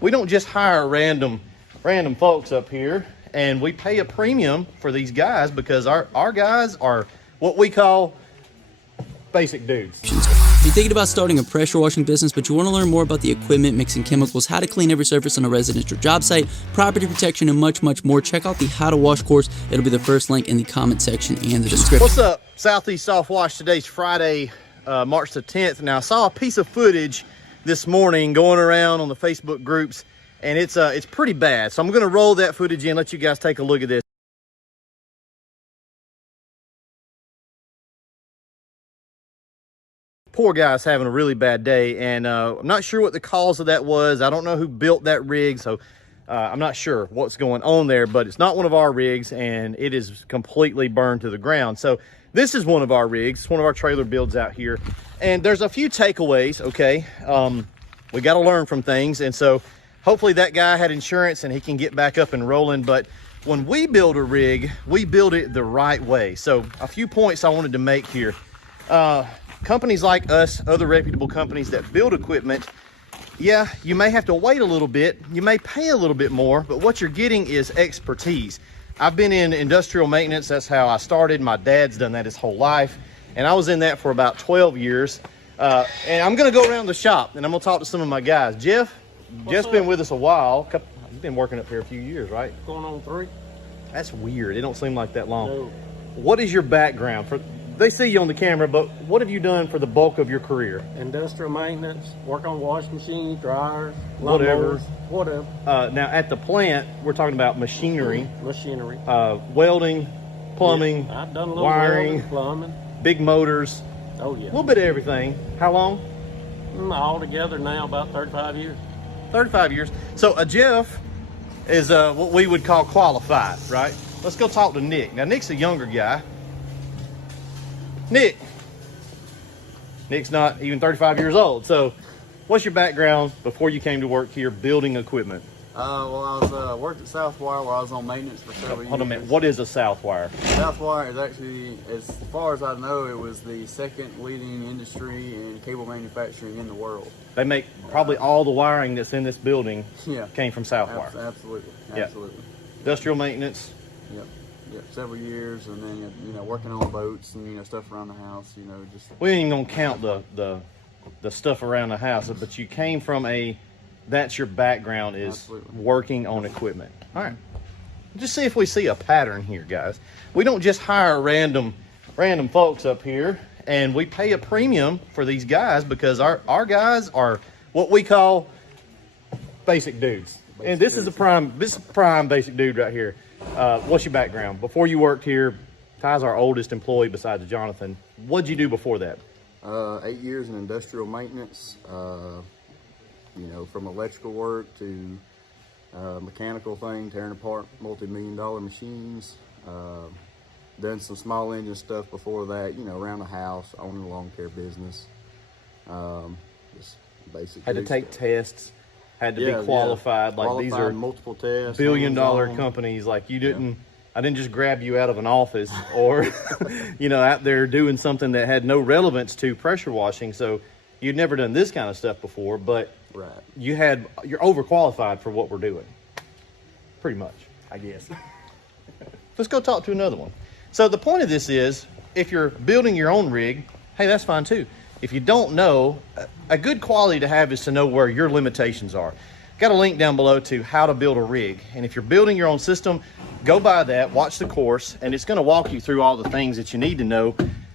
we don't just hire random folks up here, and we pay a premium for these guys because our guys are what we call basic dudes. If you're thinking about starting a pressure washing business, but you want to learn more about the equipment, mixing chemicals, how to clean every surface on a residential job site, property protection, and much, much more, check out the How to Wash course. It'll be the first link in the comment section and the description. What's up, Southeast Soft Wash? Today's Friday, March the 10th. Now, I saw a piece of footage this morning going around on the Facebook groups, and it's pretty bad. So I'm going to roll that footage in, let you guys take a look at this. Poor guy's having a really bad day, and I'm not sure what the cause of that was. I don't know who built that rig, so I'm not sure what's going on there, but it's not one of our rigs, and it is completely burned to the ground. So this is one of our rigs. It's one of our trailer builds out here, and there's a few takeaways, okay? We got to learn from things, and so hopefully that guy had insurance and he can get back up and rolling. But when we build a rig, we build it the right way. So a few points I wanted to make here. Companies like us, other reputable companies that build equipment, yeah, you may have to wait a little bit, you may pay a little bit more, but what you're getting is expertise. I've been in industrial maintenance. That's how I started. My dad's done that his whole life, and I was in that for about 12 years. And I'm gonna go around the shop and I'm gonna talk to some of my guys. Jeff's been with us a while. You've been working up here a few years, right? Going on 3. That's weird. It don't seem like that long. No. What is your background? They see you on the camera, but what have you done for the bulk of your career? Industrial maintenance, work on washing machines, dryers, Whatever. whatever. Now at the plant, we're talking about machinery, Machinery. welding, plumbing, Yeah, I've done a little wiring, welding, plumbing. big motors, Oh a yeah. little bit of everything. How long? All together now about 35 years. 35 years. So a Jeff is what we would call qualified, right? Let's go talk to Nick. Now Nick's a younger guy. Nick's not even 35 years old. So what's your background before you came to work here building equipment? Well, I was worked at Southwire where I was on maintenance for several years. Hold on a minute. What is a Southwire? Southwire is actually, as far as I know, it was the second leading industry in cable manufacturing in the world. They make probably all the wiring that's in this building Yeah. came from Southwire. Absolutely. Yeah. Absolutely. Industrial maintenance. Yep. Yep. Several years, and then working on boats and stuff around the house. Just We ain't even gonna count the stuff around the house, but you came from that's your background is Absolutely. working on equipment. All right. Just see if we see a pattern here, guys. We don't just hire random folks up here, and we pay a premium for these guys because our guys are what we call basic dudes. And this is a prime basic dude right here. What's your background? Before you worked here, Ty's our oldest employee besides Jonathan. What'd you do before that? 8 years in industrial maintenance. From electrical work to mechanical thing, tearing apart multi-million-dollar machines. Done some small engine stuff before that. Around the house, owning a lawn care business. Just basic. Had to take tests. Had to Yeah, be qualified. yeah. Like these are multiple tests. billion-dollar hands-on. companies. Like you didn't. I didn't just grab you out of an office or, out there doing something that had no relevance to pressure washing. So you'd never done this kind of stuff before, but Right. you're overqualified for what we're doing. Pretty much, I guess. Let's go talk to another one. So the point of this is, if you're building your own rig, hey, that's fine too. If you don't know, a good quality to have is to know where your limitations are. Got a link down below to how to build a rig. And if you're building your own system, go by that, watch the course, and it's gonna walk you through all the things that you need to know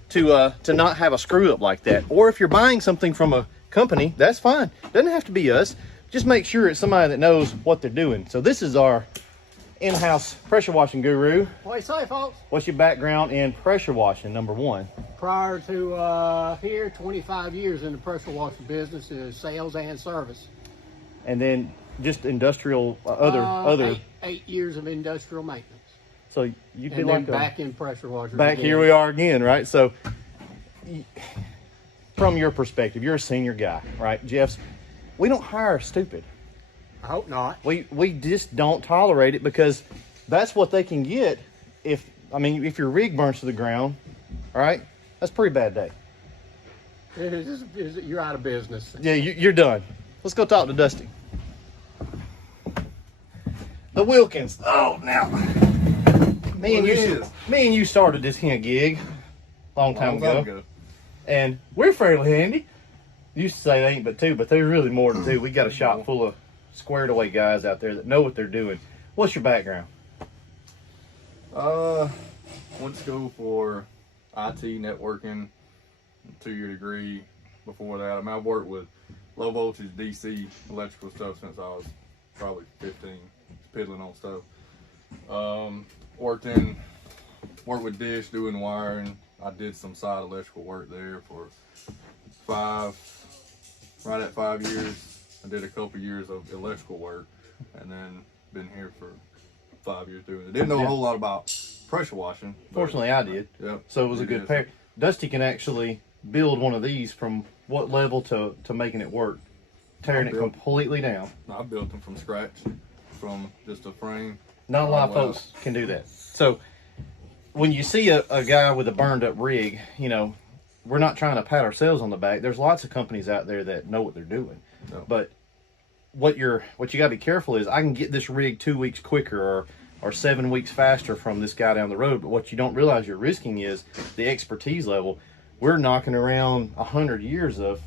to not have a screw up like that. Or if you're buying something from a company, that's fine. Doesn't have to be us. Just make sure it's somebody that knows what they're doing. So this is our in-house pressure washing guru. What do you say, folks? What's your background in pressure washing, number one? Prior to here, 25 years in the pressure washing business is sales and service. And then just industrial, other. 8 years of industrial maintenance. So you did And then like back in pressure washers. back again. here we are again, right? So from your perspective, you're a senior guy, right? Jeff's, we don't hire stupid. I hope not. We just don't tolerate it because that's what they can get if your rig burns to the ground, all right? That's a pretty bad day. You're out of business. Yeah, you're done. Let's go talk to Dusty. the Wilkins. Oh, now. Me and you started this here gig a long time ago. And we're fairly handy. Used to say they ain't but two, but there's really more to do. We got a shop full of squared away guys out there that know what they're doing. What's your background? Went to school for IT networking, 2-year degree. Before that, I mean, I've worked with low voltage DC electrical stuff since I was probably 15, piddling on stuff. Worked with Dish doing wiring. I did some side electrical work there for right at 5 years. I did a couple years of electrical work, and then been here for 5 years doing it. Didn't know a whole lot about pressure washing. Fortunately, I did. Yep. So it was a good pair. Dusty can actually build one of these from what level to making it work, tearing it completely down. I built them from scratch, from just a frame. Not a lot of folks can do that. So when you see a guy with a burned up rig, you know, we're not trying to pat ourselves on the back. There's lots of companies out there that know what they're doing. No. But what you got to be careful is I can get this rig 2 weeks quicker or 7 weeks faster from this guy down the road. But what you don't realize you're risking is the expertise level. We're knocking around 100 years of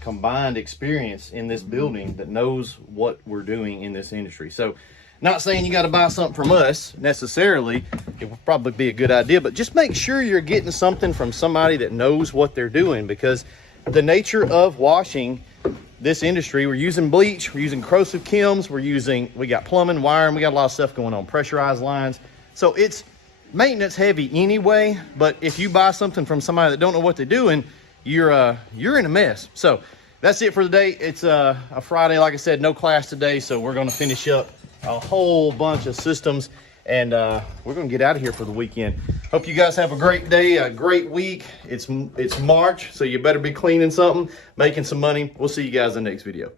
combined experience in this building that knows what we're doing in this industry. So not saying you got to buy something from us necessarily. It would probably be a good idea, but just make sure you're getting something from somebody that knows what they're doing, because the nature of washing this industry, we're using bleach, we're using corrosive chems, we got plumbing, wiring, we got a lot of stuff going on, pressurized lines. So it's maintenance heavy anyway, but if you buy something from somebody that don't know what they're doing, you're in a mess. So that's it for the day. It's a Friday, like I said, no class today, so we're going to finish up a whole bunch of systems, and we're going to get out of here for the weekend. Hope you guys have a great day, a great week. It's March, so you better be cleaning something, making some money. We'll see you guys in the next video.